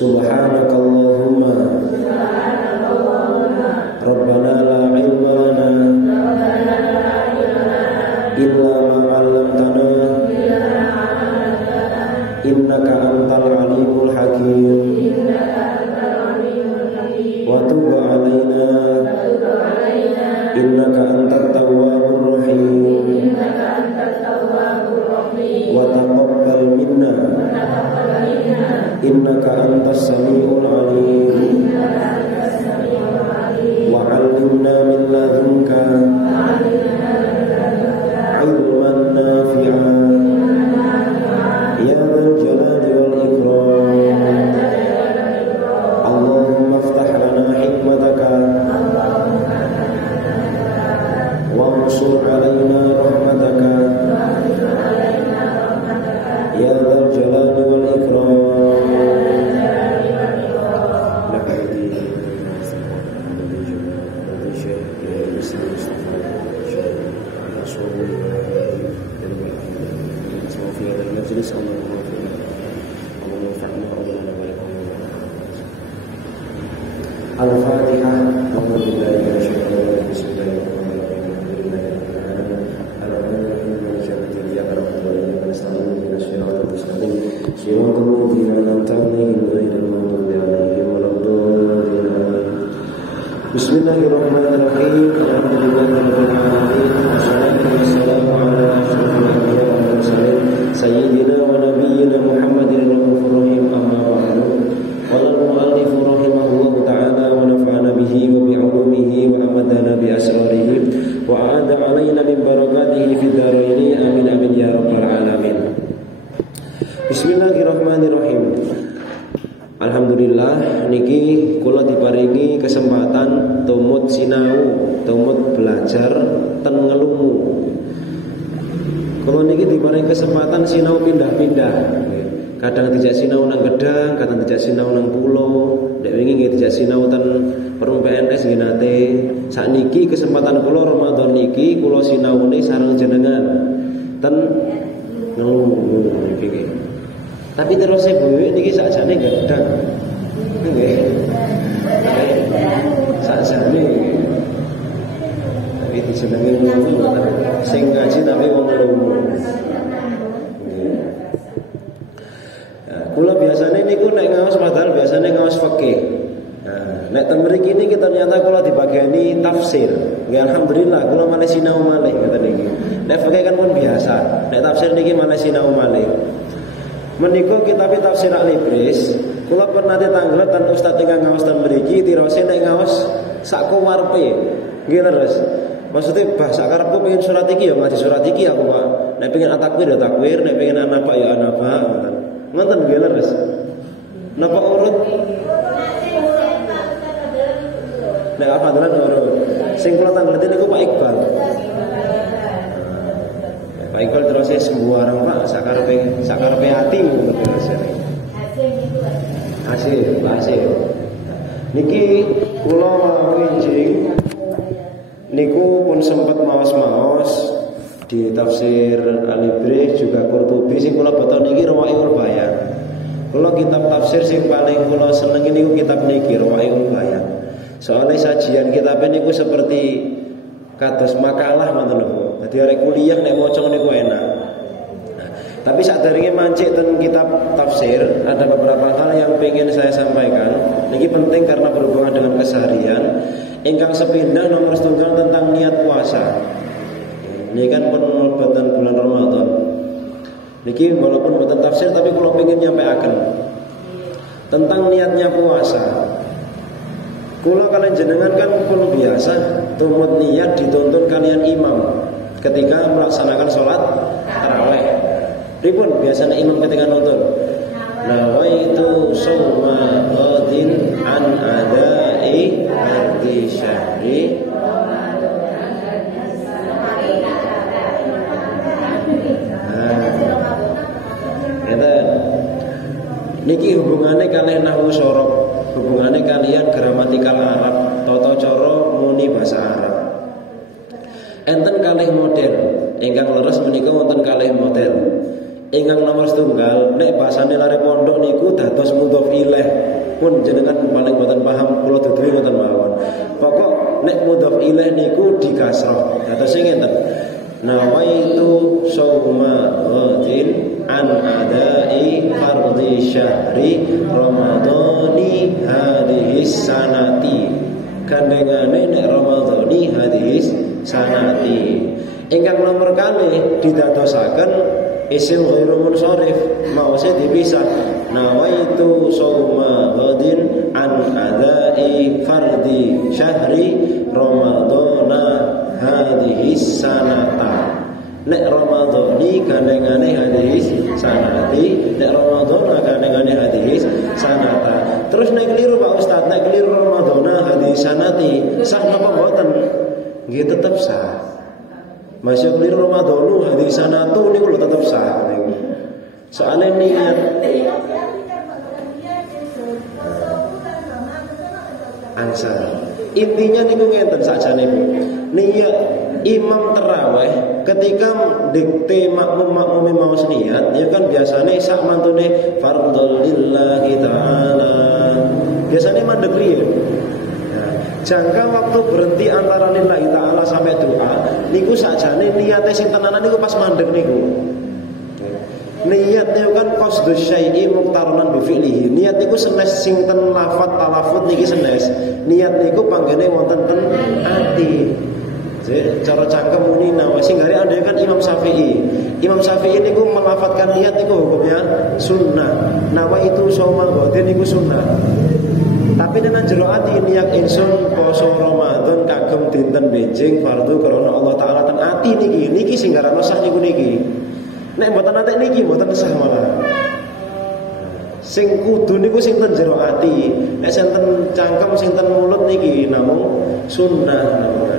Subhanakallahumma Rabbana la ilma lana illa ma 'allamtana innaka antal alimul hakim wa tub 'alaina innaka antat tawwabur rahim wa taqabbal minna innaka antas samiul alim wa 'allimna min ladunka ilman nafi'an ya dzal jalali wal ikram Allahumma iftah lana hikmataka wa ansur 'alaina rahmataka ya dzal jalali wal ikram Al-Fatihah. Bismillahirrahmanirrahim. Wassalamu ala asyrofil anbiya'i wal mursalin sayyidina wa nabiyyina Muhammadin raufur rahim, amma ba'du. Qala al-mu'allif rahimahullahu ta'ala wa nafa'ana bihi wa bi'ulumihi wa amadana bi asrarihi wa a'ada 'alaina min barakatihi fid dharain, amin amin ya rabbal alamin. Bismillahirrahmanirrahim. Alhamdulillah niki kula diparingi kesempatan tumut sinau, tumut belajar ten ngelungu. Kula niki diparingi kesempatan sinau pindah-pindah. Kadang dijak sinau nang Gedang, kadang dijak sinau nang Pulo. Dek wingi nggih dijak sinau ten Perum PNS nggih nate. Sakniki kesempatan kula Ramadan niki kula sinaune sareng jenengan ten ngelungu niki. Tapi terus sebuwe niki sakjane Gedang. Nggih. Sakjane. Tapi disenengi wong sing ngaji tapi wong ngelungu. Kula biasanya niku nek ngaos padahal biasanya ngaos fikih. Nah, nek ten mriki niki ternyata kula dibagani tafsir. Ya alhamdulillah kula malih sinau malih ngoten niki. Nek fikih kan pun biasa. Nek tafsir niki malih sinau malih. Menika kitab tafsir Al-Ibris, kula pernah ditanglet ten ustaz ingkang ngaos ten mriki tirose nek ngaos sak kuwarpe. Nggih terus. Maksudnya bahasa karepku pengen surat iki ya ngaji surat iki aku Pak. Nek pengen atakwir ya takwir, nek pengen anapa ya anapa. Ngoten nggih leres. Napa urut? Nek Fadlan urut. Sing kula tangleti niku Pak Iqbal. Pak Iqbal terus sembarang Pak sakarepe ati ngono terus. Hasil. Niki kula winjing niku pun sempat maos-maos di tafsir Al-Ibrih juga Qurtubi sing kula baca niki Rawa'iul Bayan. Kula kitab tafsir sing paling kula seneng niku kitab niki Rawa'iul Bayan. Soalnya sajian kitab niku seperti kados makalah ngoten lho. Dadi arek kuliah nek maca niku enak. Tapi saat daringnya mancik tentang kitab tafsir, ada beberapa hal yang ingin saya sampaikan. Ini penting karena berhubungan dengan keseharian. Ingkang sepindah nomor setunggal tentang niat puasa. Ini kan penobatan bulan Ramadan. Niki walaupun bukan tafsir tapi kalau ingin nyampaikan tentang niatnya puasa. Kula kalian jenengan kan pun biasa tumut niat dituntun kalian imam ketika melaksanakan sholat tarawih. Ribun biasanya imam ketika nonton. Nawaitu sawma ghadin an adai ardi syahri. Niki hubungannya kalian nahwu sorok, hubungannya kalian gramatikal Arab, tata cara muni bahasa Arab. Enten kalih model, ingkang leres menika wonten kalih model. Ingkang nomor setunggal nek basane lare pondok niku dados mudhof ilaih pun jenengan paling boten paham kula duduhi ngoten mawon. Pokok nek mudhof ilaih niku dikasrah dados sing ngenten nawaitu shauma ghadin an adai fardhi syahri ramadhani hadhihi sanati kandhengane nek ramadhani hadhihi sanati. Ingkang nomor kalih didadosaken isim ghairu munsharif maksud dipisah nawaitu shauma ghadin an adai fardhi syahri ramadhana hadhihi sanata. Nek ramadhani kandhengane hadhihi sanati, nek ramadhana kandhengane hadhihi sanata. Terus nek keliru Pak Ustaz, nek keliru ramadhana hadhihi sanati sah napa mboten? Nggih tetep sah. Masya keliru Ramadhanu hadis sanatu niku lho tetep sah niku. Soale niat ansar. Intinya niku ngenten sakjane niku. Niat imam tarawih ketika dikte makmum maos niat ya kan biasane sak mantune fardhul lillahi taala. Biasane mandeg riye. Jangka waktu berhenti antara lillahi ta'ala sampai doa niku sakjane niate sing tenanan niku pas mandeg niku. Niatnya kan qasdus syai'i muqtaronan bi fi'lihi. Niat niku senes sing ten lafat talafut niki senes. Niat niku panggene wonten ten ati. Jadi cara cangkem muni nawa sing gare andai kan Imam Syafi'i. Imam Syafi'i niku melafatkan niat niku hukumnya sunnah. Nawa itu shauma ghadin niku sunnah. Tapi nang jero ati niat ingsun poso Ramadan kagem dinten benjing fardu karena Allah taala ten ati niki sing garane sah niku niki. Nek mboten ate niki mboten sah malah. Sing kudu niku sing ten jero ati. Nek sing ten cangkem sing ten mulut niki namung sunnah namung.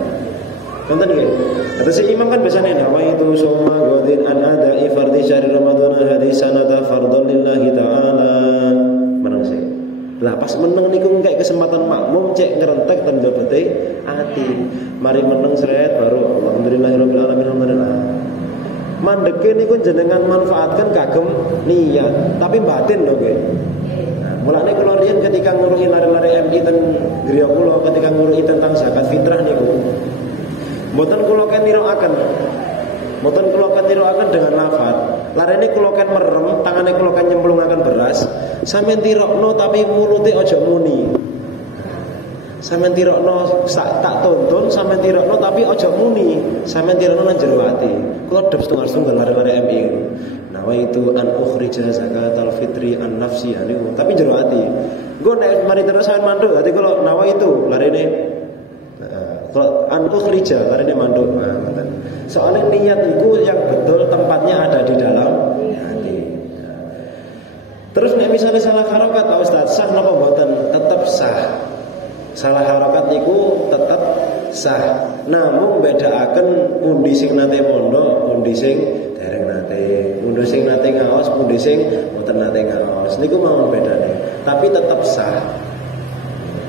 Konten nggih. Terus imam kan biasane nawa itu summa ghadin an ada'i fardhi syahri Ramadan hadis sanata fardhun lillahi taala. Menang sih. Lah pas meneng niku ngek kesempatan makmum cek ngrentek ten jabate ati. Mari meneng sret baru alhamdulillahirabbil alamin alhamdulillah. Mandeke niku jenengan manfaatkan kagem niat, tapi batin lho nggih. Nah, mulane kula riyen ketika nguruhi lare-lare MI ten griya kula ketika nguruhi tentang zakat fitrah niku. Mboten kula kenirokaken. Mboten kula kenirokaken dengan lafaz. Larene kula ken merem, tangane kula ken nyemplungaken beras, sampeyan tirokno tapi mulute aja muni. Sampeyan tirokno tak tuntun, sampeyan tirokno tapi aja muni, sampeyan tirokno nang jero ati. Kula dep setunggal-setunggal lare-lare MI. Nawa itu an ukhrija zakatal fitri an nafsi aniku, tapi jero ati. Engko nek mari terus sampeyan manduk ati kula nawa itu larene an ukhrija karena manduk. Soalnya niat itu yang betul tempatnya ada di dalam hati. Terus nek misalnya salah harokat Pak Ustaz, sah napa mboten? Tetap sah. Salah harokat itu tetap sah. Namun bedaaken pundi sing nate mondok, pundi sing dereng nate. Pundi sing nate ngaos, pundi sing mboten nate ngaos. Niku mawon bedane. Tapi tetap sah.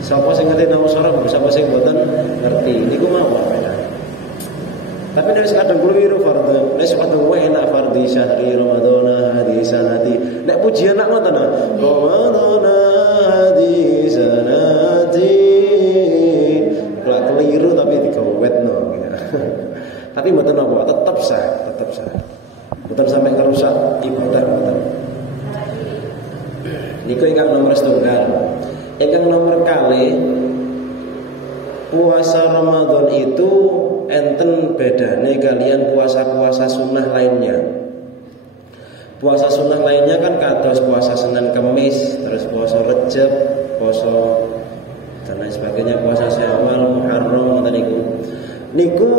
Sapa sing ngerti nang sorok, sapa sing mboten ngerti. Niku mawon bedane. Tapi nek kadang keliru fardhu, nek kadang enak fardhi syahri Ramadan hadi sanati. Nek pujian nak ngoten Ramadan hadi sanati. Lah keliru tapi digawetno. Tapi mboten apa, tetap sah, tetap sah. Mboten sampai kerusak ibadah mboten. Niku ingkang nomor setunggal. Ingkang nomor kali puasa Ramadan itu enten bedane kalian puasa-puasa sunnah lainnya. Puasa sunnah lainnya kan kados puasa Senin Kamis, terus puasa Rejab, puasa dan lain sebagainya, puasa Syawal, Muharram ngoten niku. Niku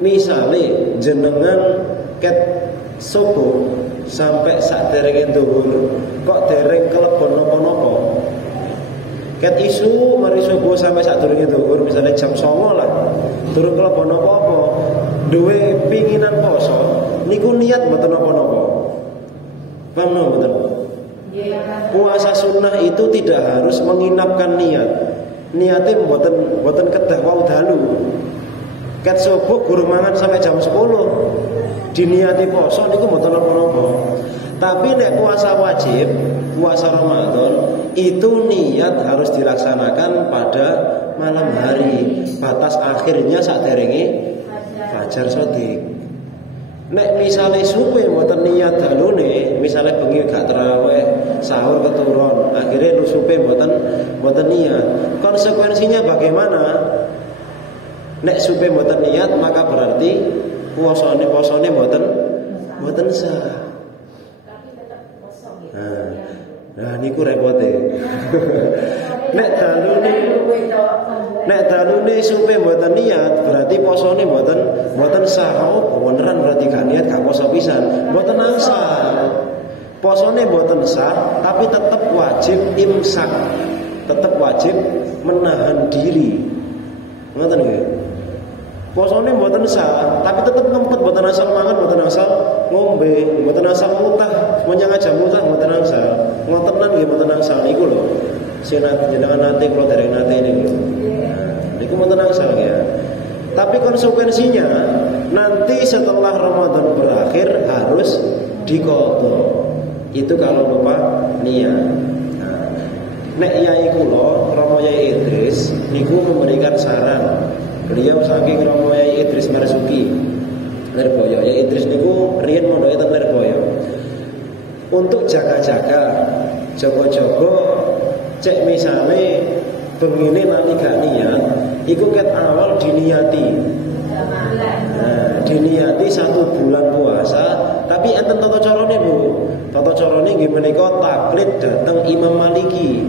misale jenengan ket subuh sampai saderenge dhuwur kok dereng kelebon napa-napa. Ket isu mari subuh sampai sadurunge dhuwur misalnya jam 09.00 lah. Durung kelebon apa-apa. Duwe pinginan poso niku niat mboten napa-napa. Paham mboten? Puasa sunnah itu tidak harus menginapkan niat. Niatnya mboten kedah wau dalu. Ket subuh guru mangan sampai jam 10. Diniati poso niku mboten napa-napa. Tapi nek puasa wajib, puasa Ramadan itu niat harus dilaksanakan pada malam hari. Batas akhirnya saderenge fajar shadiq. Nek misale suwe mboten niat dalune, misale bengi gak tarawih, sahur keturun, akhirnya nusupe mboten niat. Konsekuensinya bagaimana? Nek suwe mboten niat maka berarti puasane mboten sah. Nah niku repote. Nek dalune supe mboten niat, berarti posone mboten sah. Oh, beneran berarti gak niat gak poso pisan. Mboten angsal. Posone mboten sah, tapi tetap wajib imsak. Tetap wajib menahan diri. Ngoten nggih. Posone mboten sah, tapi tetap ngempet, mboten asal mangan, mboten asal ngombe, mboten asal mutah, menyang aja mutah mboten asal. Ngotenan nggih mboten asal niku lho. Sinat jenengan nate kula dereng nate niku. Niku mboten asal ya. Tapi konsekuensinya nanti setelah Ramadan berakhir harus diqadha. Itu kalau lupa niat. Nek yai kula, Romo Yai Idris niku memberikan saran. Beliau saking Romo Yai Idris Marzuki Lirboyo. Yai Idris niku riyen mondoke teng Lirboyo. Untuk jaga-jaga, jogo-jogo cek misale bengine nali gak niat, iku ket awal diniati. Nah, diniati 1 bulan puasa, tapi enten tata carane, Bu. Tata carane nggih menika taklid dateng Imam Maliki.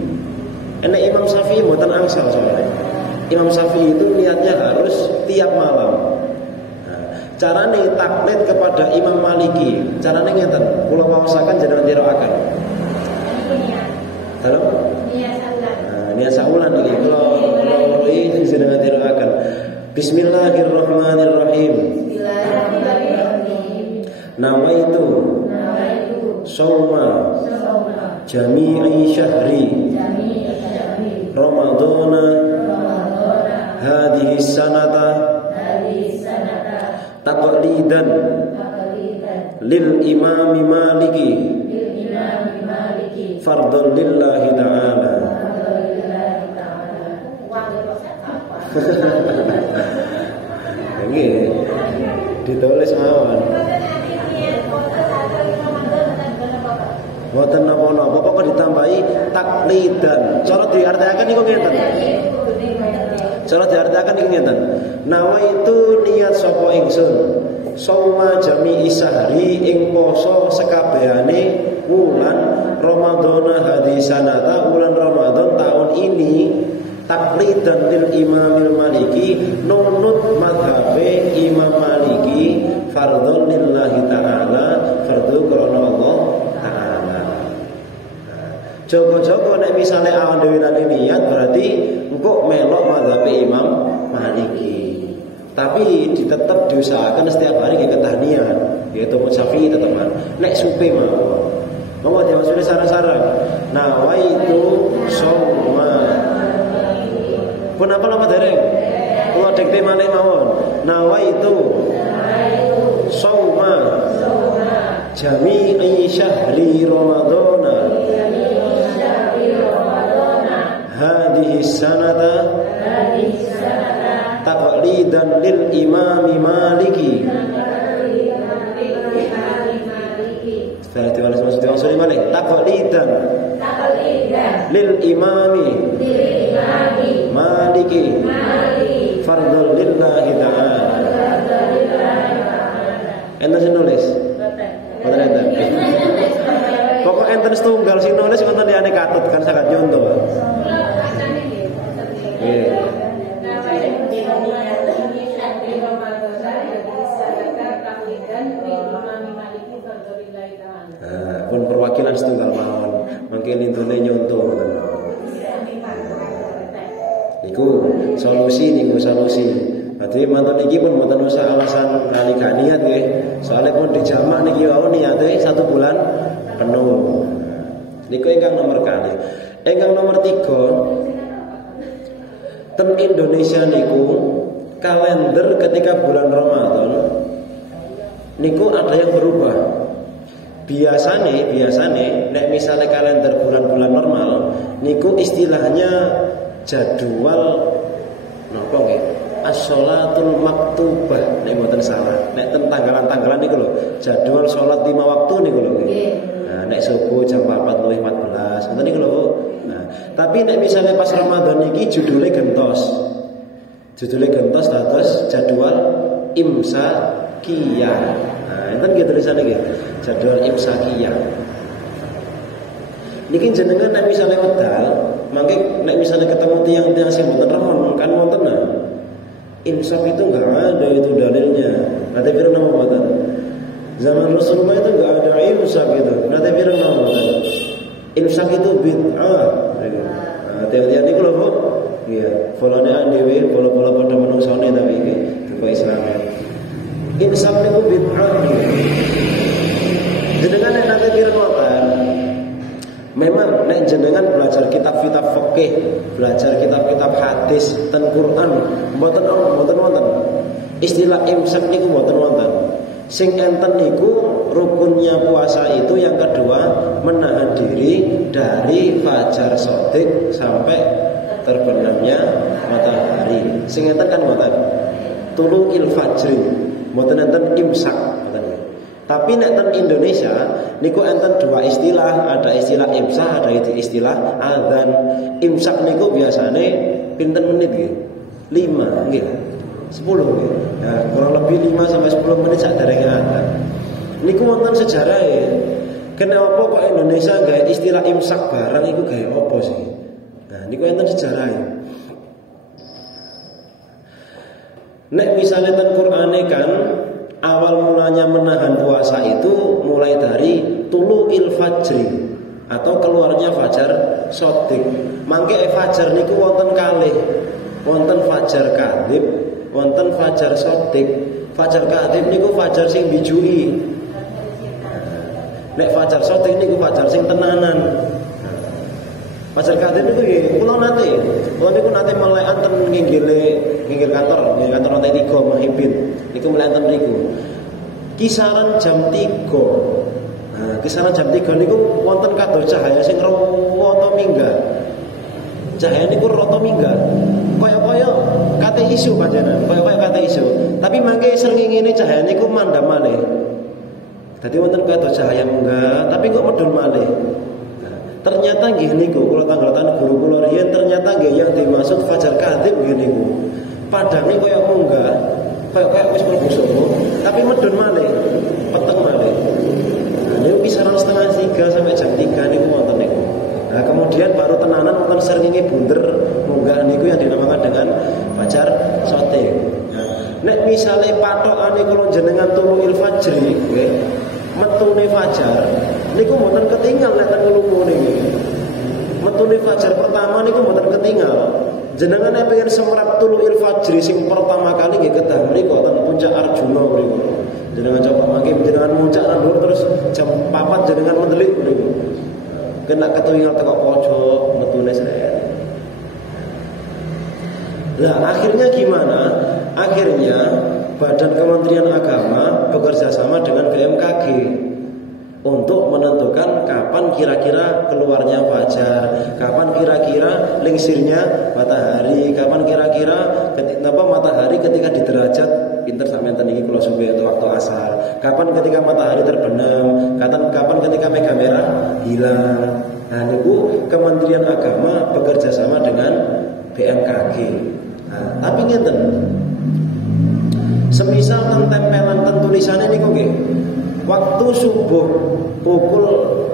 Enek Imam Syafi'i mboten angsal soalnya. Imam Syafi'i itu niatnya harus tiap malam. Nah, carane taklid kepada Imam Maliki, carane ngeten. Kula waosaken jenengan tiroaken. Halo? Niat saulan iki kula weruhi jenengan tiroaken. Bismillahirrahmanirrahim. Nawaitu shauma jami'i syahri Ramadana hadhihi sanata taqlidan lil imami maliki fardhan lillahi ta'ala. Nggih ditulis mawon. Mboten napa-napa, pokok ditambahi taklidan. Cara diartikaken niku ngeten. Cara diartikaken niku ngeten. Nawaitu niat sapa ingsun sauma jami'i sahri ing poso sekabehane wulan Ramadana hadi sanata, wulan Ramadan tahun ini taqlidan lil Imamil Maliki, nunut madhabe Imam Maliki, fardhon lillahi ta'ala, fardhu krana Allah ta'ala. Joko-joko nek misale awan dhewe niat berarti engko melok madhabe Imam Maliki. Tapi tetap diusahakan setiap hari kita tahniah, yaitu Syafi'i tetepan. Nek supe mau dia maksudnya sarang-sarang. Nawaitu soma. Pun apa lama dereng? Kalau dikte maneh mawon. Nawaitu soma jami'i syahri Ramadhana hadhihi sanata taqlidan lil Imami Maliki. Berarti maksudnya mana? Taqlidan lil Imami Maliki fardhon lillahi ta'ala. Enten sing nulis? Mboten enten. Pokok enten setunggal sing nulis wonten liyane katut kan sangat nyontoh. Nggih. Pun perwakilan setunggal mawon, mangke lintune nyontoh ngoten mawon. Niku solusi. Berarti mantun iki pun mboten usah alasan kali gak niat nggih. Soale pun dijamak niki wau niate 1 bulan penuh. Niku ingkang nomor kali. Ingkang nomor 3, ten Indonesia niku kalender ketika bulan Ramadan niku ada yang berubah. Biasane nek misalnya kalender bulan-bulan normal niku istilahnya jadwal napa nggih? As-sholatul maktubah nek mboten salah. Nek ten tanggalan-tanggalan niku lho, jadwal salat 5 waktu niku lho nggih. Nah, nek subuh jam 4:14 ngoten niku lho. Nah, tapi nek misalnya pas Ramadan iki judulnya gentos. Dados jadwal imsakiyah. Nah, enten nggih tulisane nggih. Jadwal imsakiyah. Niki jenengan nek misale wedal, mangke nek misale ketemu tiang-tiang sing mboten remeng kan wonten nah. Imsak itu enggak ada itu dalilnya. Nanti pirang nama mboten. Zaman Rasulullah itu enggak ada imsak itu. Nanti pirang nama mboten. Imsak itu bid'ah. Nah, tiang-tiang niku lho, Bu. Iya, folone dhewe, bola-bola padha menungsone tapi iki teko Islam. Imsak niku bid'ah. Jenengan nek nate pirang ngoten. Memang nek jenengan belajar kitab-kitab fikih, belajar kitab-kitab hadis ten Quran, mboten wonten. Istilah imsak niku mboten wonten. Sing enten niku rukunnya puasa itu yang kedua menahan diri dari fajar shadiq sampai terbenamnya matahari. Sing enten kan mboten. Tulu'il fajri. Mboten enten imsak. Tapi nek ten Indonesia niku enten 2 istilah, ada istilah imsak, ada istilah adzan. Imsak niku biasane pinten menit nggih? 5 nggih. 10 nggih. Ya, kurang lebih 5 sampai 10 menit saderenge adzan. Niku wonten sejarahe. Kenapa kok Indonesia gawe istilah imsak barang iku gawe apa sih? Nah, niku enten sejarahe. Nek misalnya ten Qur'ane kan awal mulanya menahan puasa itu mulai dari tulu'il fajri atau keluarnya fajar shadiq. Mangke fajar niku wonten kalih. Wonten fajar kadzib, wonten fajar shadiq. Fajar kadzib niku fajar sing bijui. Nek fajar shadiq niku fajar sing tenanan. Fajar kadzib niku nggih kula niku nate melekan ten nginggil kantor lantai 3 Mahibin. Niku melekan niku. Kisaran jam 3. Nah, kisaran jam 3 niku wonten kadar cahaya sing rata minggat. Cahaya niku rata minggat. Kaya kate isu panjenengan, kaya kate isu. Tapi mangke srengenge cahaya niku mandhap malih. Dadi wonten kadar cahaya munggah, tapi kok medhun malih. Ternyata nggih niku kula tanggalatan guru kula riyen ternyata nggih yang dimaksud fajar kadzib nggih niku. Padange kaya munggah, kaya wis mlebu subuh, tapi medhun malih, peteng malih. Nah, niku kisaran setengah 3 sampai jam 3 niku wonten niku. Nah, kemudian baru tenanan wonten srengenge bunder munggah niku jenengan tuluil fajri, metune fajar niku mboten ketinggal nek teng lugu niki. Metune fajar pertama niku mboten ketinggal. Jenengan nek pengen semrap tuluil fajri sing pertama kali nggih kedah mriku teng puncak Arjuna mriku. Jenengan coba mangke jenengan muncak nang dhuwur terus jam 4 jenengan mendelik mriku. Kena ketinggal teko pojok metune seret. Lah akhirnya gimana? Akhirnya Badan Kementerian Agama bekerja sama dengan BMKG untuk menentukan kapan kira-kira keluarnya fajar, kapan kira-kira lingsirnya matahari, kapan kira-kira matahari ketika di derajat pinter sampeyan iki kula suwe waktu asar, kapan ketika matahari terbenam, kapan ketika mega merah hilang. Nah niku Kementerian Agama bekerja sama dengan BMKG. Nah, tapi ngeten. Semisal tempelan tulisannya niku nggih. Waktu subuh pukul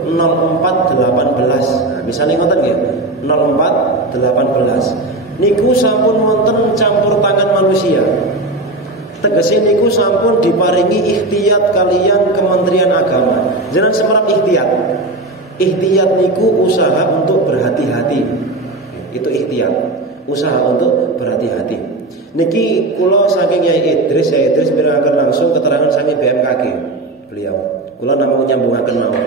04.18. Nah, misalnya ngoten nggih. 04.18. Niku sampun wonten campur tangan manusia. Tegese niku sampun diparingi ikhtiyat kalian Kementerian Agama. Jangan semerap ikhtiyat. Ikhtiyat niku usaha untuk berhati-hati. Itu ikhtiyat. Usaha untuk berhati-hati. Niki kula saking Yai Idris miraken langsung keterangan saking BMKG beliau. Kula namung nyambungaken mawon.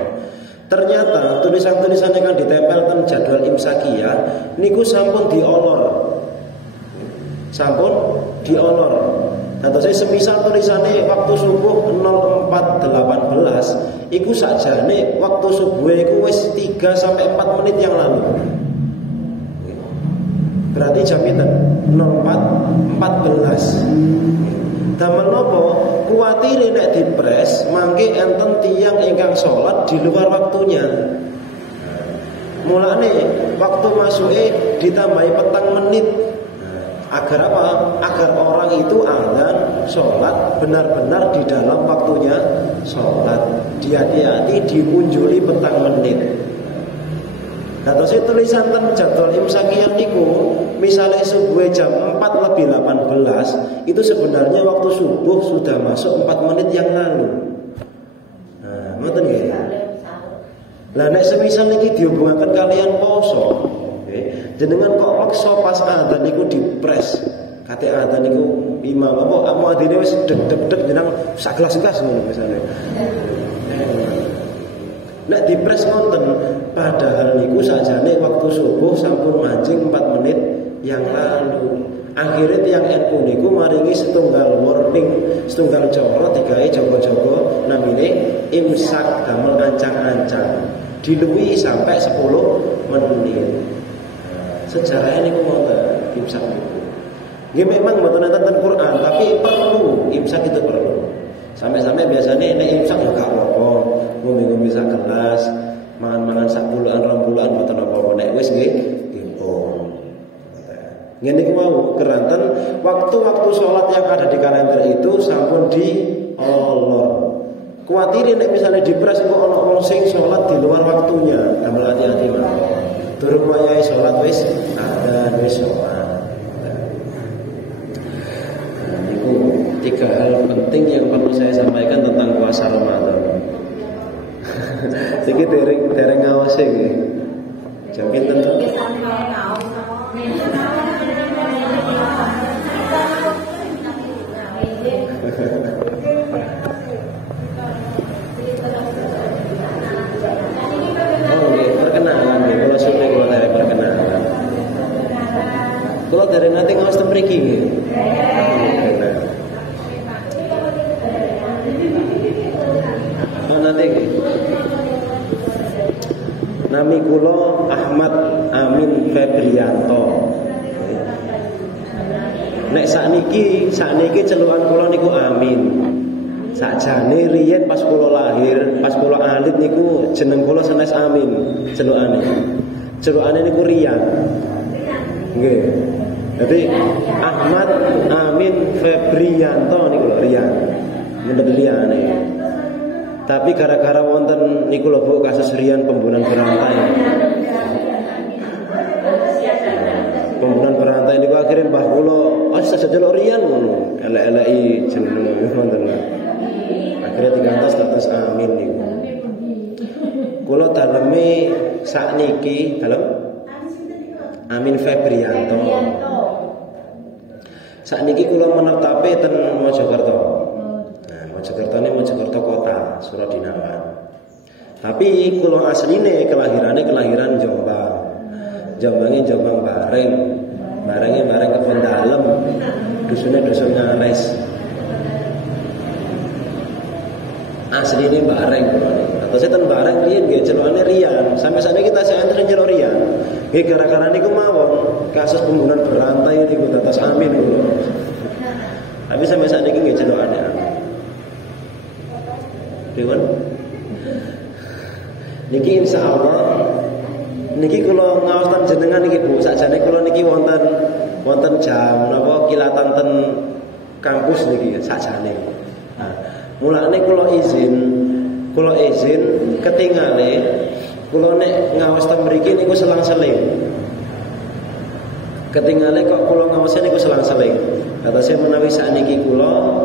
Ternyata tulisan-tulisan yang ditempel ten jadwal imsakiyah niku sampun diolor. Sampun diolor. Dados semisal tulisane waktu subuh 04.18 iku sakjane waktu subuh iku wis 3 sampai 4 menit yang lalu. Berarti jam pinten? 04.14. Damel napa? Kuwatire nek dipres mangke enten tiyang ingkang salat di luar waktunya. Mulane waktu masuke ditambahi 4 menit. Agar apa? Agar orang itu azan sholat benar-benar di dalam waktunya sholat. Hati-hati dimunjuli 4 menit. Nah terus tulisan ten jadwal imsakiyah niku misalnya subuh jam 4:18 itu sebenarnya waktu subuh sudah masuk 4 menit yang lalu. Nah, ngoten nggih. Lah nek semisal niki dihubungaken kalian poso, jenengan kok maksa pas adzan niku dipres. Kate adzan niku imam apa muadzine wis deg-deg jeneng sak gelas-gelas ngono misale. Nek dipres ngonten padahal niku sakjane waktu subuh sampun mancing 4 menit yang lalu. Akhirnya tiang NU niku maringi setunggal warning, setunggal coro digawe jogo-jogo namine imsak damel ancang-ancang. Diluwi sampai 10 menit. Sejarahnya niku ngoten imsak niku. Nggih memang mboten enten Quran, tapi perlu imsak itu perlu. Sampai-sampai biasanya nek imsak ya gak apa-apa. Ngombe-ngombe sak gelas, mangan-mangan sak puluhan rombulan mboten apa-apa nek wis nggih dipun. Ngene iki mau keranten waktu-waktu sholat yang ada di kalender itu sampun diolor. Kuwatire nek misalnya dipres kok ana wong sing sholat di luar waktunya, damel hati-hati mawon. Durung wayahe sholat wis ada wis sholat. Niku 3 hal penting yang perlu saya sampaikan tentang puasa Ramadan. Iki dereng ngawase nggih. Jam pinten to? Perkenalan nggih, kula suwe kula dereng perkenalan. Kula dereng nate ngaos ten mriki nggih. Nate nggih. Nami kula Ahmad Amin Febrianto. Nek sakniki celukan kula niku Amin. Sakjane riyen pas kula lahir, pas kula alit niku jeneng kula sanes Amin celukane. Celukane niku Rian. Nggih. Dadi Ahmad Amin Febrianto niku lho Rian. Mendhet liyane. Tapi gara-gara wonten niku lho Bu kasus Rian pembunuhan berantai. Pembunuhan berantai niku akhirnya mbah kula saja delok Rian ngono. Elek-eleki jeneng wonten. Akhirnya digantos terus amin niku. Kula daleme sakniki, halo. Amin Febrianto. Sakniki kula menetape ten Mojokerto. Nah, Mojokerto ini Mojokerto kota, Suradinawan. Tapi kula asline kelahiran Jombang. Jombangnya Jombang Bareng. Barengnya bareng kebon dalem. Dusunnya dusun Ngares. Asline Bareng kula niki. Atau setan Bareng riyen nggih celokane Rian. Sampai saat ini kita antri njelo Rian. Nggih gara-gara niku mawon kasus pembunuhan berantai niku dados amin kula. Tapi sampai saat ini nggih celokane amin. Dewan niki insyaallah niki kula ngaosan jenengan niki Bu, sakjane kula niki wonten jam napa kilatan ten kampus niki sakjane. Nah, mulane kula izin ketingale kula nek ngaos ten mriki niku selang-seling. Ketingale kok kula ngaos niku selang-seling. Katose menawi sakniki kula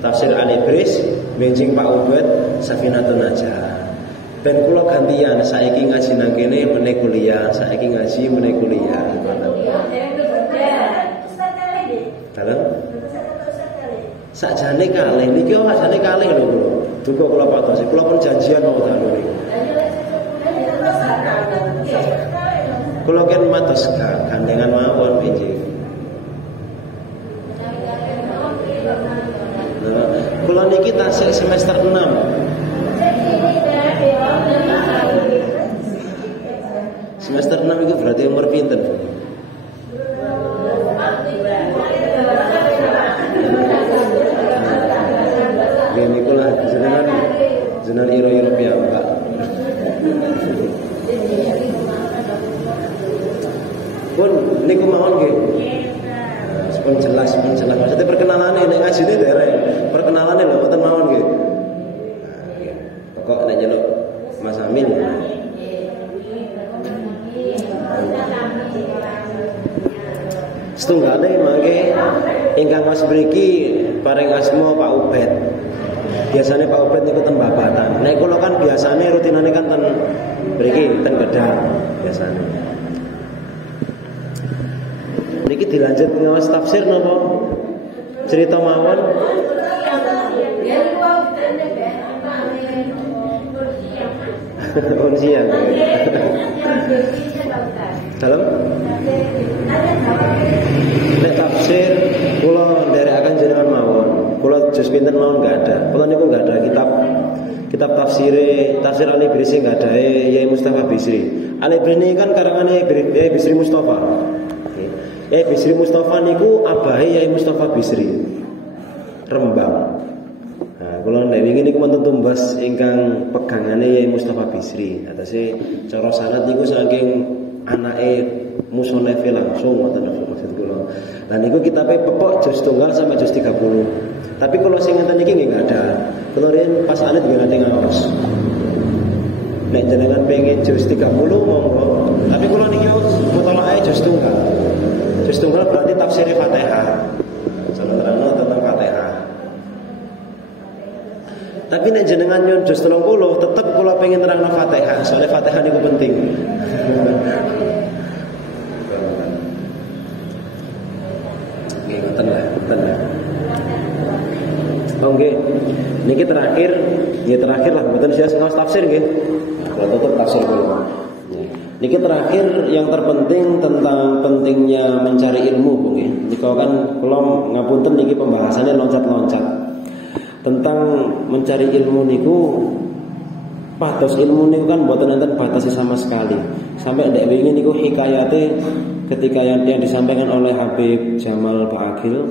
tafsir Al-Ibris benjing Pak Ubed Safinatun Najah. Ben kula gantian saiki ngaji nang kene meneh kuliah, saiki ngaji meneh kuliah. Dalam sakjane kalih niki kok sakjane kalih lho kula. Duka kula patosi, kula pun janjian mau dalu niku. Kula kan matos gandengan mawon benjing. Nah, kula niki tasik semester 6. Semester 6 itu berarti umur pinten? Ya nikulah jenengan iro-iro piyambak. Pun niku mawon nggih. Pun jelas. Maksudnya perkenalane nek ngajine derek. Perkenalane lho mboten mawon nggih. Nah, nggih. Pokok nek nyeluk Mas Amin. Setunggale mangke ingkang mas mriki paring asma Pak Ubed. Biasanya Pak Ubed niku ten Babatan. Nek kula kan biasane rutinane kan ten mriki ten Gedang biasane. Niki dilanjut ngawas tafsir napa? Cerita mawon. Unsian. Dalam nek tafsir kula nderekaken jenengan mawon. Kula jus pinten mawon enggak ada. Kula niku enggak ada kitab tafsir Al-Ibris enggak ada Yai Mustafa Bisri. Al-Ibris ini kan karangane Bisri Mustafa. Bisri Mustafa niku abahe Yai Mustafa Bisri. Rembang. Nah, kula nek wingi niku wonten tumbas ingkang pegangane Yai Mustafa Bisri. Atase cara sanad niku saking anake musonefe langsung wonten maksud kula. Lah niku kitabe pepok juz tunggal sampai juz 30. Tapi kula sing ngenten iki nggih enggak ada. Kula riyen pas alit nggih nate ngaos. Nek jenengan pengen juz 30 monggo. Tapi kula niki mutolaae juz tunggal. Juz tunggal berarti tafsir Fatihah. Jangan terangno tentang Fatihah. Tapi nek jenengan nyun juz 30 tetep kula pengen terangno Fatihah. Soalnya Fatihah niku penting. Ngoten lah. Nggih. Niki terakhir lah mboten sia ngaos tafsir nggih. Kalau tutup tafsir kula. Niki terakhir yang terpenting tentang pentingnya mencari ilmu nggih. Nika kan kula ngapunten niki pembahasannya loncat-loncat. Tentang mencari ilmu niku patos ilmu niku kan mboten enten batasi sama sekali. Sampai ndek wingi niku hikayate ketika yang disampaikan oleh Habib Jamal Pak Agil,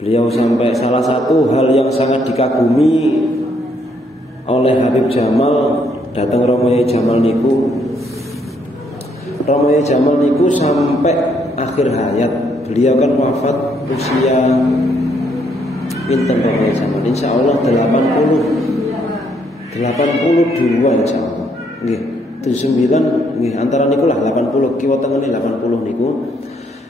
beliau sampai salah satu hal yang sangat dikagumi oleh Habib Jamal datang Romoye Jamal niku. Romoye Jamal niku sampai akhir hayat. Beliau kan wafat usia pinten Romoye Jamal? Insyaallah 82 insyaallah. Nggih. 79 nggih antara niku lah 80 kiwa tengene 80 niku.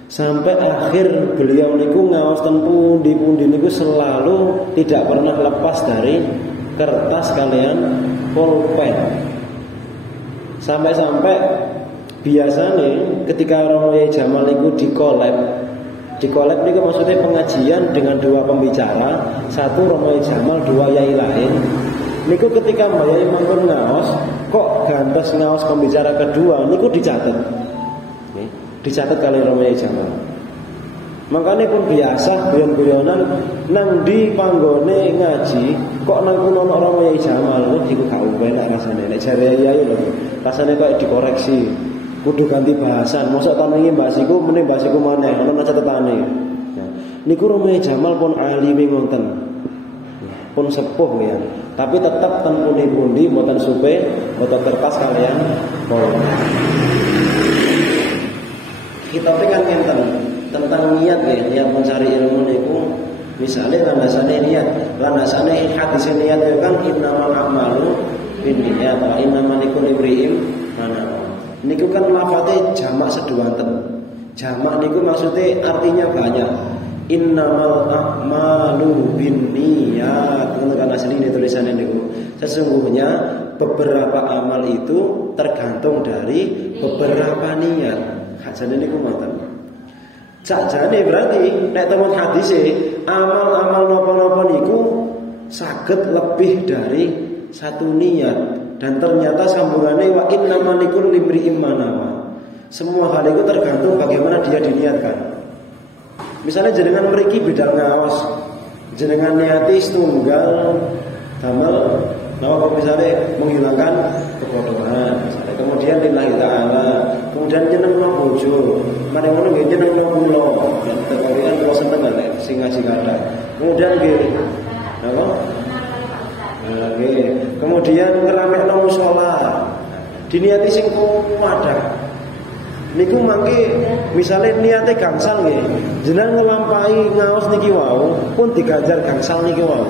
Sampai akhir beliau niku ngaos ten pundi-pundi niku selalu tidak pernah lepas dari kertas kalian pulpen. Sampai-sampai biasanya ketika Romo Yai Jamal niku dikolab niku maksudnya pengajian dengan dua pembicara, satu Romo Yai Jamal, dua yai lain. Niku ketika Mbak Yai mangkon ngaos, kok gantos ngaos pembicara kedua niku dicatat. Dicatat kali Romo Yai Jamal. Makanya pun biasa guyon-guyonan nang di panggone ngaji kok nang kuno Romo Yai Jamal lho iku gak enak rasane. Nek jare yai lho rasane kok dikoreksi. Kudu ganti bahasan. Mosok tanengi bahas iku mending bahas iku maneh ana catetane. Nah, niku Romo Yai Jamal pun alime ngoten. Pun sepuh ya. Tapi tetap ten pundi-pundi mboten supe, mboten kertas kalian pulpen. Kita kan ngenten tentang niat ya, niat mencari ilmu niku misalnya landasannya niat, landasannya hadis niat itu kan innamal a'malu binniyat wa innamal likulli imri'in ma nawa. Niku kan lafadznya jamak seduanten. Jamak niku maksudnya artinya banyak. Innamal a'malu binniyat. Itu kan aslinya tulisannya niku. Sesungguhnya beberapa amal itu tergantung dari beberapa niat. Jadi ini kumatan. Jadi berarti nek temen hadis amal-amal nopo-nopo niku saged lebih dari satu niat dan ternyata sambungannya wa innamal likulli imri'in ma nawa. Semua hal itu tergantung bagaimana dia diniatkan. Misalnya jenengan mriki bidal ngaos, jenengan niati setunggal damel napa misalnya menghilangkan kebodohan misalnya. Kemudian lillahi ta'ala, kemudian jenengno bojo, mari ngono nggih jenengno kula. Kemudian kula seneng nek sing ngaji kathah. Kemudian nggih napa? Nggih. Kemudian ngeramekno musala. Diniati sing kuwadah. Niku mangke misale niate gangsal nggih. Jenengan nglampahi ngaos niki wau pun diganjar gangsal niki wau.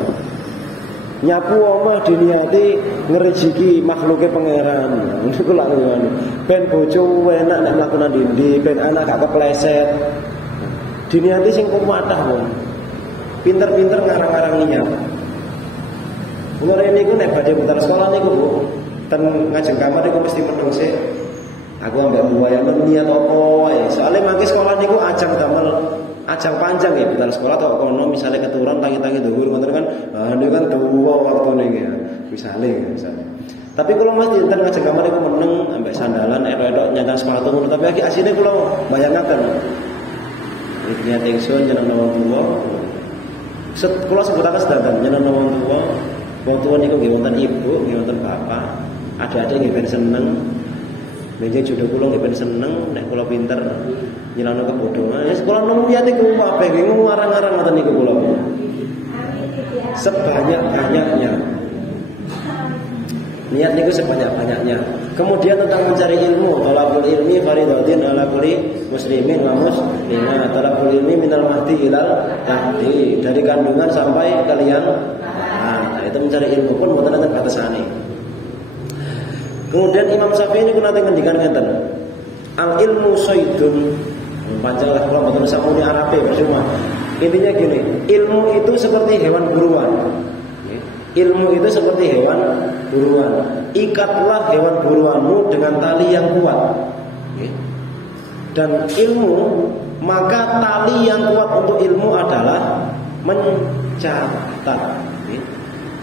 Nyapu omah diniati ngerejiki makhluke pangeran. Niku lak ngono. Ben bojo enak nek mlakukan dindi, ben anak gak kepleset. Diniati sing kuwatah wong. Pinter-pinter ngarang-ngarang niat. Mulane niku nek badhe putar sekolah niku Bu, ten ngajeng kamar niku mesti meneng sik. Aku ambek buaya niat apa wae. Soale mangke sekolah niku ajang damel ajang panjang ya putar sekolah atau kono misalnya keturunan tangi-tangi dhuwur ngoten kan. Ini kan dawa waktune ya. Misalnya. Tapi kalau Mas dinten ngajeng kamar iku meneng ambek sandalan edok-edok nyandang sepatu ngono tapi iki asine kula bayangaken. Iki niat ingsun jeneng wong tuwa. Kula sebutaken sedanten jeneng wong tuwa. Wong tuwa niku nggih wonten ibu, nggih wonten bapak. Adik-adik nggih ben seneng. Nggih jodoh kula nggih ben seneng nek kula pinter nyilano kebodohan. Ya kula nemu niate ku kabeh nggih ngarang-arang ngoten niku kula. Sebanyak-banyaknya. Niat niku sebanyak-banyaknya. Kemudian tentang mencari ilmu, talabul ilmi fardhatun ala kulli muslimin wa muslimah. Talabul ilmi minal mahdi ilal lahdi, dari kandungan sampai kalian. Nah, itu mencari ilmu pun mboten ada batasane. Kemudian Imam Syafi'i ini kuna ngendikan ngeten. Al ilmu saydun. Panjang lah kalau mboten sakmuni Arabe percuma. Intinya gini, ilmu itu seperti hewan buruan. Ilmu itu seperti hewan buruan. Ikatlah hewan buruanmu dengan tali yang kuat. Dan ilmu, maka tali yang kuat untuk ilmu adalah mencatat.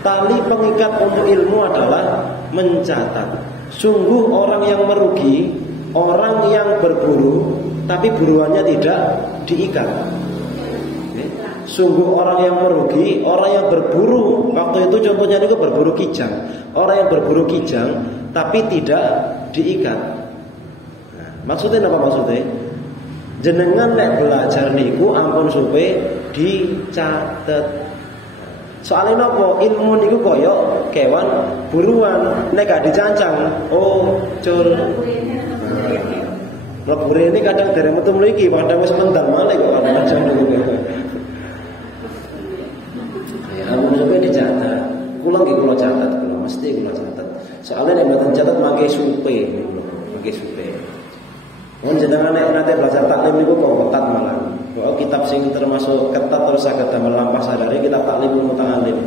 Tali pengikat untuk ilmu adalah mencatat. Sungguh orang yang merugi, orang yang berburu tapi buruannya tidak diikat. Sungguh orang yang merugi, orang yang berburu. Waktu itu contohnya itu berburu kijang. Orang yang berburu kijang tapi tidak diikat. Nah, maksudnya apa maksudnya? Jenengan nek belajar niku ampun supe dicatet. Soalnya nopo ilmu niku koyo kewan buruan, nek gak dicancang, oh cul. Lebur ini kadang dari metu mriki, kadang wis mental malih kok kadang niku. Ampun sampai dicatat. Kula nggih kula catat, kula mesti kula catat. Soalnya nek mboten catat mangke supe niku, mangke supe. Mun jenengan nek nate belajar taklim niku kok ketat malah. Kok kitab sing termasuk ketat terus saged damel lampah sadari kitab taklim muta'allim.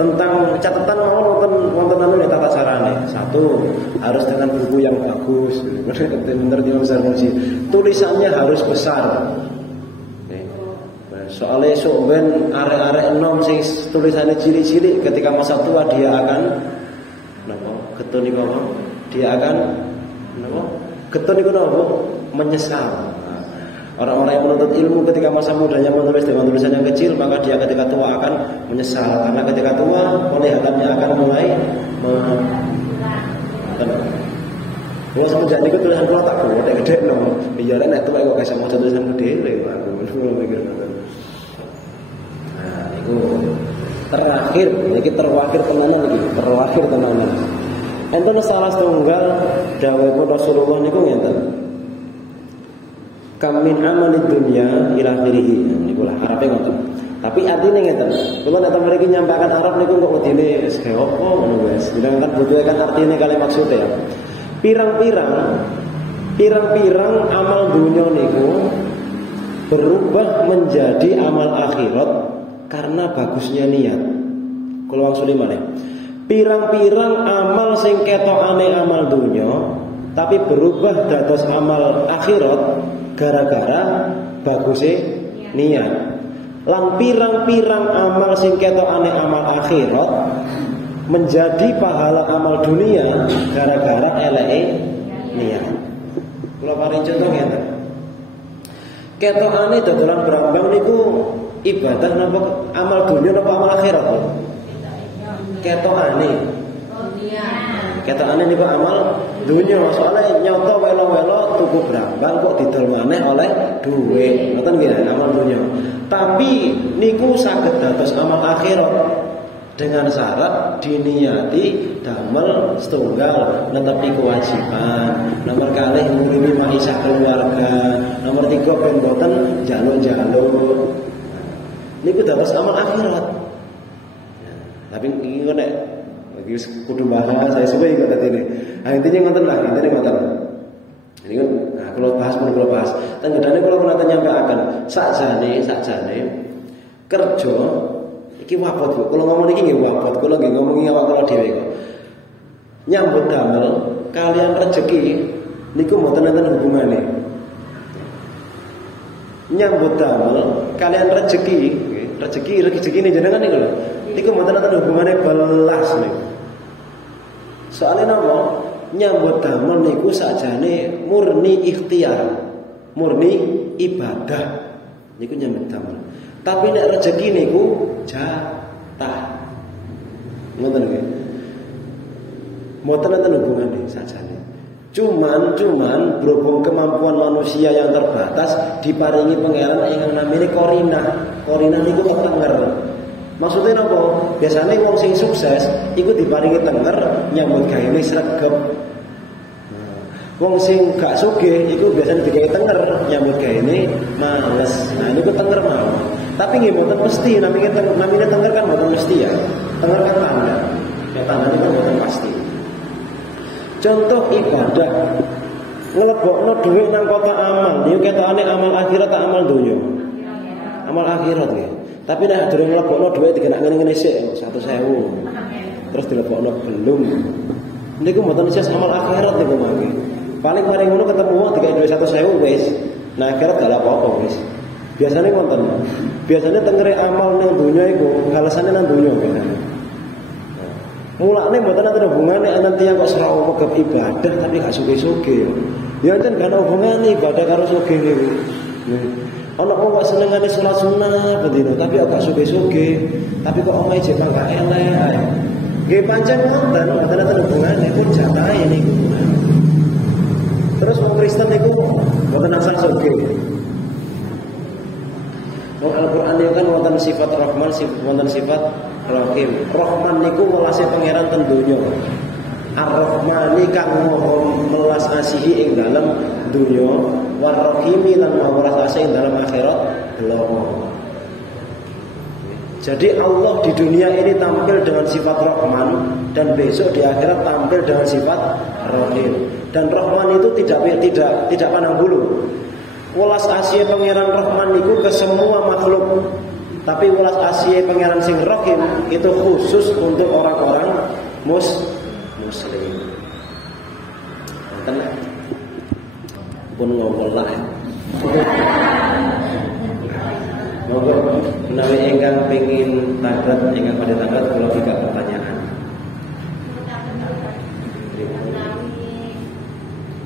Tentang catatan mau wonten anu tata carane. Satu, harus dengan buku yang bagus. Bener Imam Zarnuji. Tulisannya harus besar. Soalnya sok ben arek-arek enom sing tulisannya cilik-cilik ketika masa tua dia akan napa? Getun niku apa? Dia akan napa? Getun niku napa? Menyesal. Orang-orang yang menuntut ilmu ketika masa mudanya menulis dengan tulisan yang kecil, maka dia ketika tua akan menyesal karena ketika tua penglihatannya akan mulai kalau semenjak itu tulisan kula tak gede no. Iya nek tuwa kok kasih maca tulisan gede aku ngono mikir. Nah, itu terakhir, iki terwakil tenanan. Enten salah setunggal dawuh Rasulullah niku ngenten. Kam min amalid dunya ila akhirih. Niku lah Arabe ngoten. Tapi artine ngeten. Kula nek mriki nyampakan Arab niku kok wedine wis kaya apa ngono wis. Sedangkan butuhkan artine kali maksudnya. Pirang-pirang amal dunya niku berubah menjadi amal akhirat karena bagusnya niat. Kula wangsuli malih. Pirang-pirang amal sing ketokane amal dunya tapi berubah dados amal akhirat gara-gara bagusnya niat. Lan pirang-pirang amal sing ketokane amal akhirat menjadi pahala amal dunia gara-gara eleke niat. Kula paring contoh ngeten. Ketokane dodolan brambang niku ibadah napa amal dunia napa amal akhirat? Ketokane. Ketokane niku amal dunia, soalnya nyoto welo-welo tuku brambang kok didol maneh oleh dhuwit. Ngoten nggih amal dunia. Tapi niku saged dados amal akhirat dengan syarat diniati damel setunggal netepi kewajiban, nomor kalih ngurimi maisha keluarga, nomor 3 ben boten jaluk-jaluk. Niku dados amal akhirat. Ya, tapi iki kok nek iki kudu bahas saya suwe kok tadi ini. Nah, intinya ngoten lah, intinya ngoten. Ini kan kalau bahas. Tenggedane kula menate nyampaikan sakjane kerja iki wapot kok. Kula ngomong iki nggih wapot, kula nggih ngomongi awak kula dhewe kok. Nyambut damel kalian rezeki niku mboten enten hubungane. Nyambut damel kalian rezeki ini jenengan niku lho. Niku mboten enten hubungane belas niku. Soalnya napa? Nyambut damel niku sakjane murni ikhtiar, murni ibadah. Niku nyambut damel. Tapi nek rezeki niku jatah. Ngoten nggih. Mboten enten hubungane sakjane. Cuman berhubung kemampuan manusia yang terbatas diparingi pangeran ingkang namine korina. Korina niku kok tenger. Maksudnya napa? Biasanya wong sing sukses iku diparingi tenger nyambut gawene sregep. Wong sing gak sugih iku biasanya digawe tenger nyambut gawene males. Nah niku tenger mawon. Tapi nggih mboten mesti namine tenger kan mboten mesti ya. Tenger kan tanda. Ya tandane kan mboten pasti. Contoh ibadah nglebokno dhuwit nang kota amal, niku ketokane amal akhirat ta amal donya? Amal akhirat nggih. Tapi nek durung nglebokno dhuwit digenak ngene-ngene sik 100.000. Terus dilebokno belum. Niku mboten sih amal akhirat niku mangke. Paling mari ngono ketemu wong digawe dhuwit 100.000 wis. Nah akhirat gak apa-apa wis. Biasanya wonten. Biasanya tengere amal nang donya iku galesane nang donya biasane. Mulane mboten ana hubungane ana tiyang kok ora umegep ibadah tapi gak sugih-sugih. Ya enten gak ana hubungane ibadah karo sugih niku. Ana wong kok senengane salat sunah bedino tapi gak sugih-sugih, tapi kok omahe jepang gak elek. Nggih pancen wonten ana hubungane kok jatahe niku. Terus wong Kristen niku mboten asal sugih. Wong Al-Qur'an niku kan wonten sifat Rahman, wonten sifat Rahim. Rahman niku welase pangeran ten donya. Ar-Rahmani kang maha melas asihi ing dalem donya, war-Rahimi lan maha welas asih ing dalem akhirat. Lho. Jadi Allah di dunia ini tampil dengan sifat Rahman, dan besok di akhirat tampil dengan sifat Rahim. Dan Rahman itu tidak pandang bulu. Welas asih pangeran Rahman itu ke semua makhluk. Tapi welas asih pangeran sing Rahim itu khusus untuk orang-orang muslim. Tenang. Pun ngomong lah. Moga menawi ingkang pengin tabat ingkang pada tabat kula tiga pertanyaan.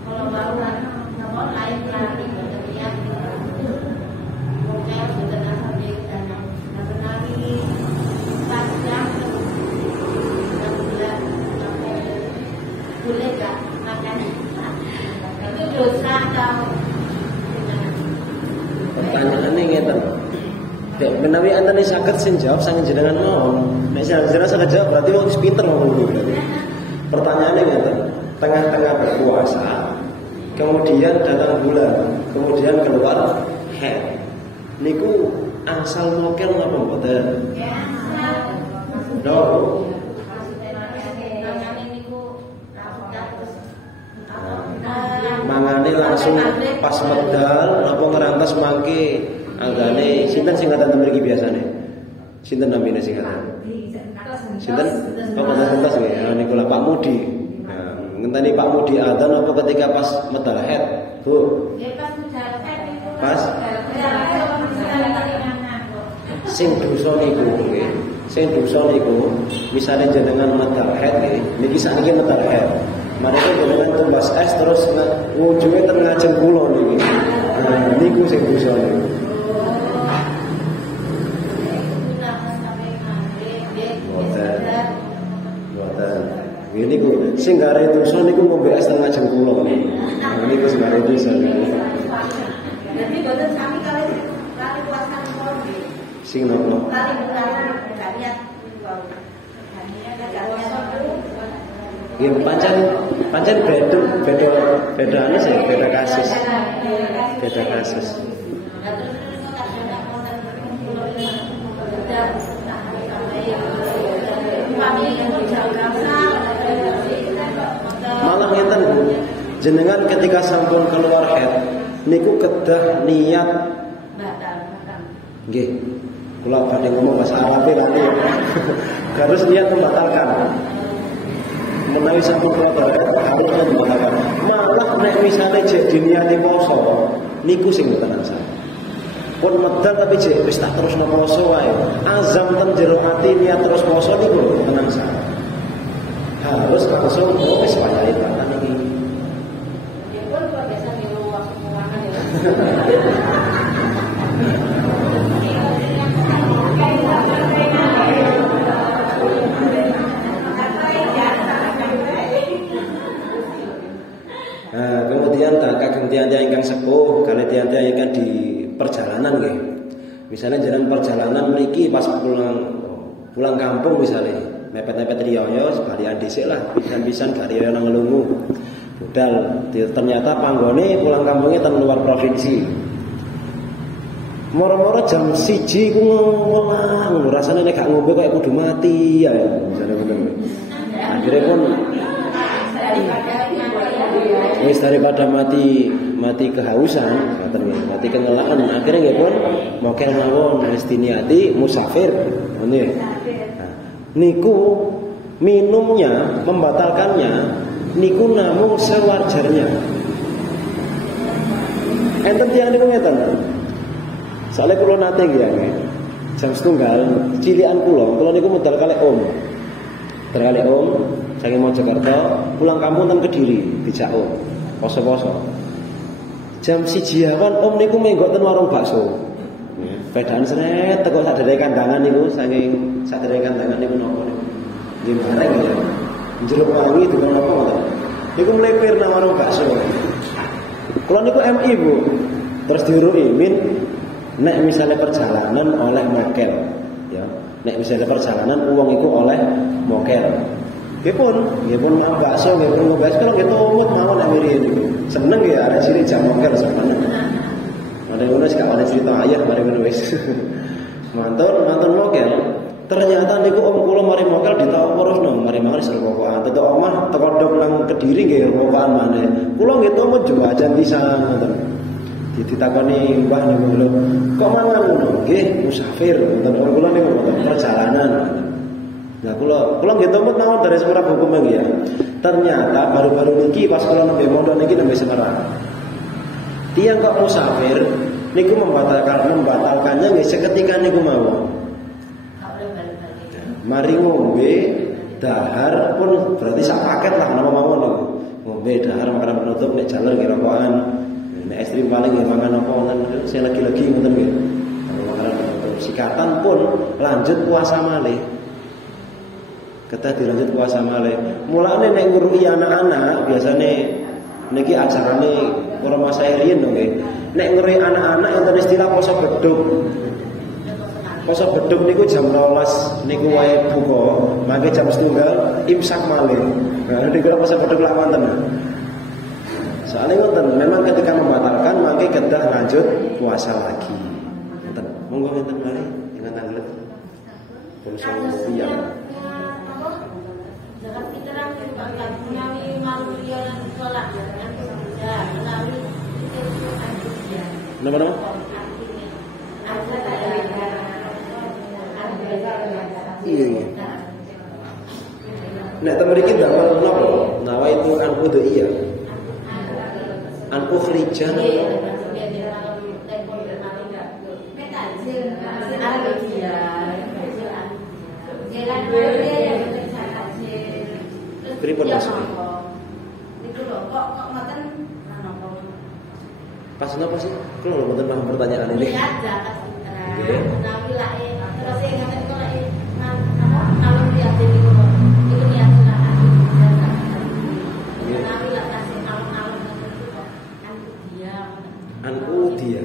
Kalau baru nomor lain lagi berlian saya sudah sampai dan lagi panjang bulan boleh nggak makan itu dosa atau Pertanyaannya ngeten. Ya, menawi antane saged sing jawab sangen jenengan mawon. Nek jenengan saged jawab berarti wong pinter ngono berarti. Pertanyaannya ngeten. Tengah-tengah berpuasa, kemudian datang bulan, kemudian keluar head. Niku asal mokel napa mboten? No. Mangane langsung pas medal napa ngerantas mangke anggane sinten sing ngaten mriki biasane? Sinten namine sing ngaten? Sinten? Oh, ngaten ya niku Pak Mudi. Nah, ngenteni Pak Mudi adzan apa ketika pas medal head? Bu. Pas sing dosa niku nggih. Sing dosa niku misale jenengan medal head nggih, niki sakniki medal head. Mereka jenengan tumbas es terus ngujunge teng ngajeng kula niki. Nah, niku sing dosa niku. Ini ku sing gare dosa niku ngombe es teng ngajeng kula niki. Nah, niku sing gare dosa niku. Jadi boten sami kali puasa kula. Sing nopo? Kali bulan kalian Nggih pancen beda anu sih, beda kasus. Beda kasus. Malah ngeten Bu. Jenengan ketika sampun keluar head niku kedah niat nggih. Kula badhe ngomong bahasa Arab nanti. Harus niat membatalkan. Menawi sampun keluar harus membatalkan. Malah nek misale jek diniati poso niku sing mboten ansah. Pun medal tapi jek wis tak terusno poso wae. Azam ten jero ati niat terus poso niku tenang sah. Harus langsung wis wayahe batal iki. Ya pun biasa niku waktu keuangan ya. Nah, kemudian kagem tiang-tiang ingkang sepuh, kali tiang-tiang ingkang di perjalanan nggih. Misalnya jalan perjalanan mriki pas pulang kampung misalnya, mepet-mepet riyo sebalian dhisik lah, pisan-pisan gak riyo nang Lungu. Budal ternyata panggone pulang kampungnya teng luar provinsi. Moro-moro jam 1 ku ngomong, rasane nek gak ngombe kaya kudu mati ya, misalnya ngono. Akhirnya pun wis daripada mati kehausan, mati kengelaan, akhirnya nggih pun mokel mawon wis diniati musafir. Ngene. Nah, niku minumnya membatalkannya niku namung sewajarnya. Enten tiyang niku ngeten. Soale kula nate nggih jam 1 cilikan kula niku medal kalih om. Terkali om saking Mojokerto pulang kampung teng Kediri dijak om poso-poso. Jam 1 awan om niku menggok ten warung bakso. Bedaan seret teko sadere kandangan niku saking sadere kandangan niku napa niku. Nggih bareng ya. Njeluk wangi tukang napa ngoten. Niku mlepir nang warung bakso. Kula niku MI Bu. Terus diuruki min nek misalnya perjalanan oleh mokel ya. Nek misalnya perjalanan uang itu oleh mokel. Nggih pun mau bakso, nggih pun bakso kalau gitu umut mau nek mriki. Seneng ya ada ciri jam mokel seneng. Ada ngono sik ana cerita ayah bareng ngono wis. Mantun mokel. Ternyata niku om kula mari mokel ditawurusno, mari rokokan. Tetok omah teko ndok nang Kediri nggih rokokan maneh. Kula nggih tumut juwajan pisan ngoten. Ditakoni Mbah niku lho, kok mangan ngono? Nggih, musafir. Ngoten kula niku perjalanan. Nah kula nggih tumut mawon dari Semarang hukum nggih ya. Ternyata baru-baru niki pas kula nembe mondok niki nembe Semarang. Tiyang kok musafir niku membatalkannya nggih seketika niku mawon. Mari ngombe dahar pun berarti sak paket lah nama mawon niku. Ngombe dahar makanan penutup nek jalan nggih rokokan. Nek ekstrim paling nggih mangan apa wonten saya lagi-lagi ngoten nggih. Makanan penutup sikatan pun lanjut puasa malih. Kita dilanjut puasa malih. Mulane nek ngurui anak-anak biasane niki acarane ora masa riyen to nggih. Nek ngurui anak-anak enten istilah poso beduk. Poso beduk niku jam 12 niku wae buka, mangke jam 1 imsak malih. Nah niku poso beduk lak wonten. Soalnya ngoten, memang ketika membatalkan mangke kedah lanjut puasa lagi. Ngoten. Monggo ngenten malih dengan tanggal. Poso iya. Zakat fitrah kita menawi manusia yang ditolak yang bekerja menawi itu anjuran. Nama-nama? Iya. Nek temen iki damel napa? Nawa itu an iya. An ukhrija. Pripun maksudnya? Itu lho kok ngoten napa? Pas napa sih? Kalau mboten paham pertanyaan ini. Iya, zakat fitrah. Menawi lae terus sing ngaten iku lae kalau niat niku iku niat zakat. Menawi lak kasih alon-alon ngoten iku kok an dia.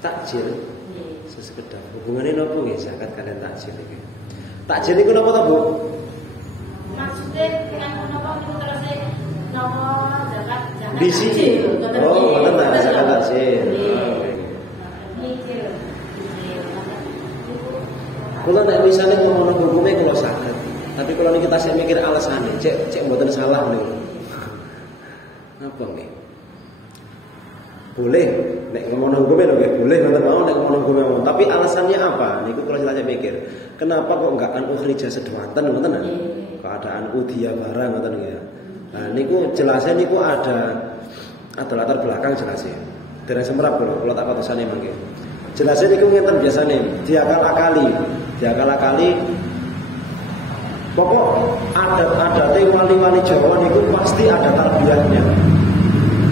Takjil. Sekedar hubungannya nopo nggih zakat kalian takjil iki. Takjil iku napa to, Bu? Maksudnya dengan napa niku terus napa zakat Di sini. Oh, ngoten ta zakat takjil. Kula nek misale ngono hukume kula saged. Tapi kalau niki tasih mikir alasane, cek mboten salah niku. Apa nggih? Boleh nek ngomong hukumnya lho nggih, boleh ngoten mau nek ngomong hukumnya mau. Tapi alasannya apa? Niku kula saja mikir. Kenapa kok enggak an ukhrija sedhuanten ngoten nah? Keadaan udia barang ngoten nggih. Nah niku jelasnya niku ada latar belakang jelasnya. Dari semerap kula tak patusane mangke. Jelasnya niku ngeten biasane, diakal-akali. Pokok adat wali-wali Jawa niku pasti ada tarbiyahnya.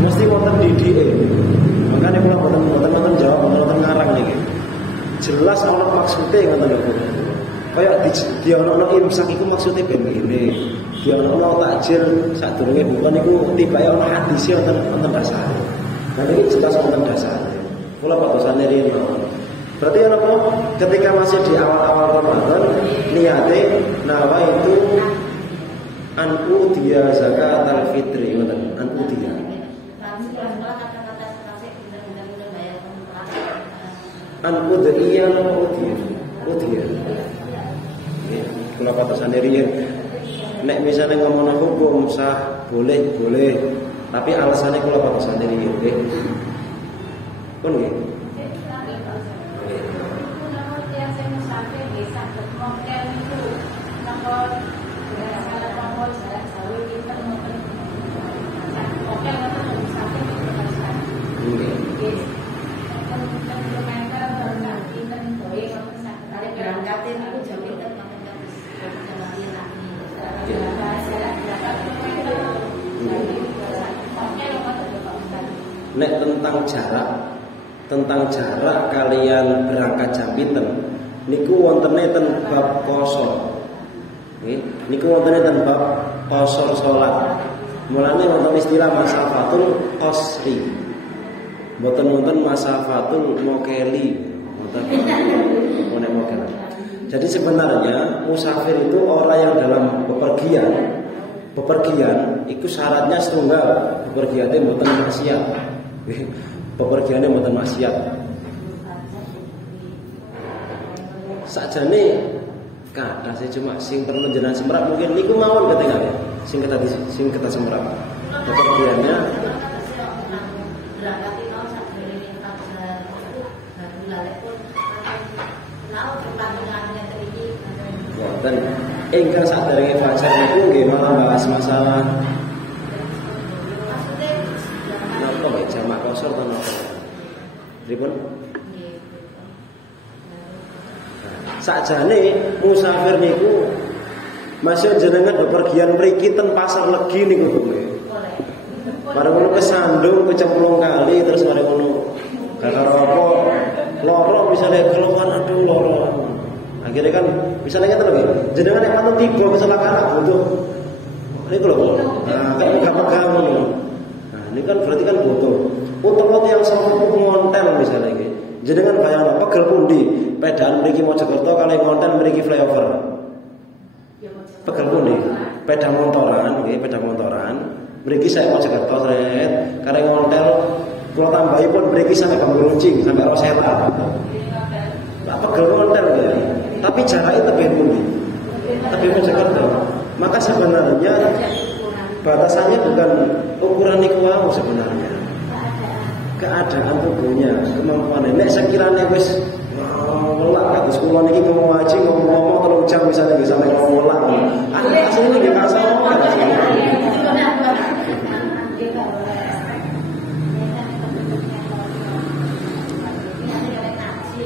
Mesti wonten didike. Makane kula mboten jawab mboten ngarang niki. Jelas ana maksude ngoten lho. Kaya diono imsak iku maksude ben ngene. Diono takjil sadurunge buka niku tibake ana hadise wonten dasare. Nah ini jelas wonten dasare. Kula padosane riyen mawon. Berarti apa? Ketika masih di awal-awal Ramadan niate nawa itu anku dia zakat al-fitri ngoten, anku dia. Anku dia udia. Kula patusane riyen. Nek misalnya ngomong hukum sah boleh, tapi alasannya kula patusane riyen nggih. Pun nggih. Nek tentang jarak kalian berangkat jam pinten niku wontene ten bab qashar. Nggih, niku wontene ten bab qashar salat. Mulane wonten istilah masafatul qasri. Mboten wonten masafatul mokeli. Mboten mokel. Jadi sebenarnya musafir itu orang yang dalam bepergian bepergian iku syaratnya setunggal, bepergiane mboten maksiat. Bepergiane mboten maksiat. Sakjane kathah sih cuma sing perlu jenengan semrap mungkin niku mawon ketinggalan. Sing kata semrap. Bepergiannya dan ingkang sadèrèngé fajar niku nggih malah bahas masalah napa nggih jamak kosor to napa. Pripun? Sakjane musafir niku masih jenengan bepergian mriki ten pasar legi niku nggih. Bareng ngono kesandung kecemplung kali terus bareng ngono gara-gara apa loro misalnya keluar aduh loro. Akhirnya kan misalnya kita lagi jenengan yang manut tiba kecelakaan butuh ini kalau kayak pegang-pegang nah ini kan berarti kan butuh untuk yang sama ngontel misalnya ini jenengan bayang pegel pundi pedaan mriki Mojokerto kali ngontel mriki flyover pegel pundi peda motoran mriki saya Mojokerto sret kali ngontel kalau tambahi pun mriki sampai Kampung Runcing sampai Roseta tak pegel ngontel ya. Tapi jaraknya lebih Mojokerto. Maka sebenarnya batasannya bukan ukuran niku wae sebenarnya. Keadaan tubuhnya, kemampuan nek sekiranya wis melak kados kula niki ngomong ngaji ngomong 3 jam misalnya bisa sampai melak. Asline nggih kasa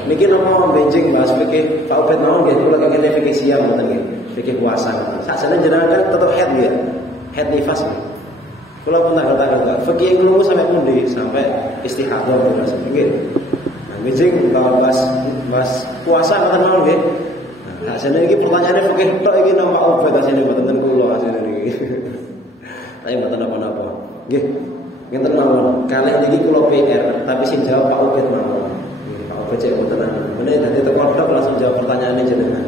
niki nopo benjing bahas fikih Pak Ubed mawon nggih kula kengene fikih siang ngoten nggih fikih puasa. Sakjane jenengan kan tetep head nggih. Head nifas. Kula pun tak kata fikih nglumu sampai pundi sampai istihadah terus nggih. Nah benjing kalau bahas puasa ngoten mawon nggih. Nah sakjane iki pertanyaane fikih tok iki nang Pak Ubed asline mboten ten kula asline niki. Tapi mboten napa-napa. Nggih. Ngenten mawon. Kalih niki kula PR tapi sing jawab Pak Ubed mawon. Baca tenang. Bener tadi terkodok langsung jawab pertanyaan ini jenengan.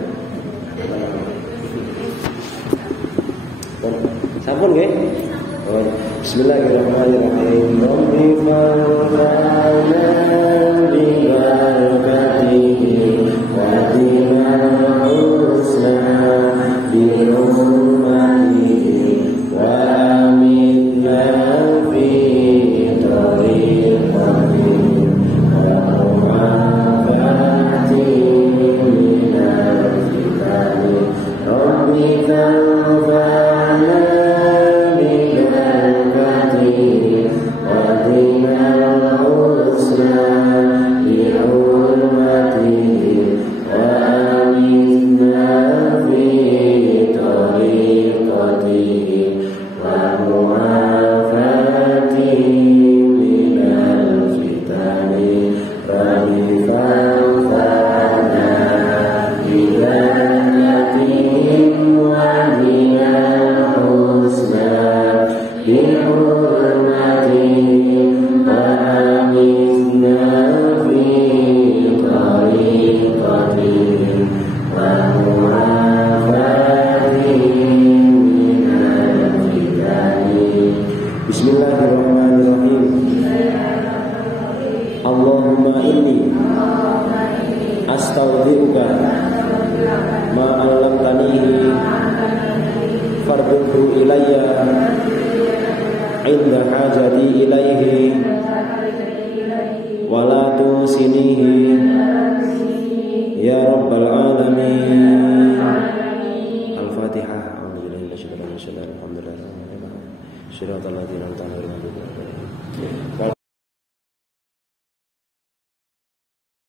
Sampun nggih? Bismillahirrahmanirrahim. Rabbi fa'alna bi barakatihi wa dina husna bi hurmatihi wa aminna fi tariqatihi Al-Fatihah. Alhamdulillah.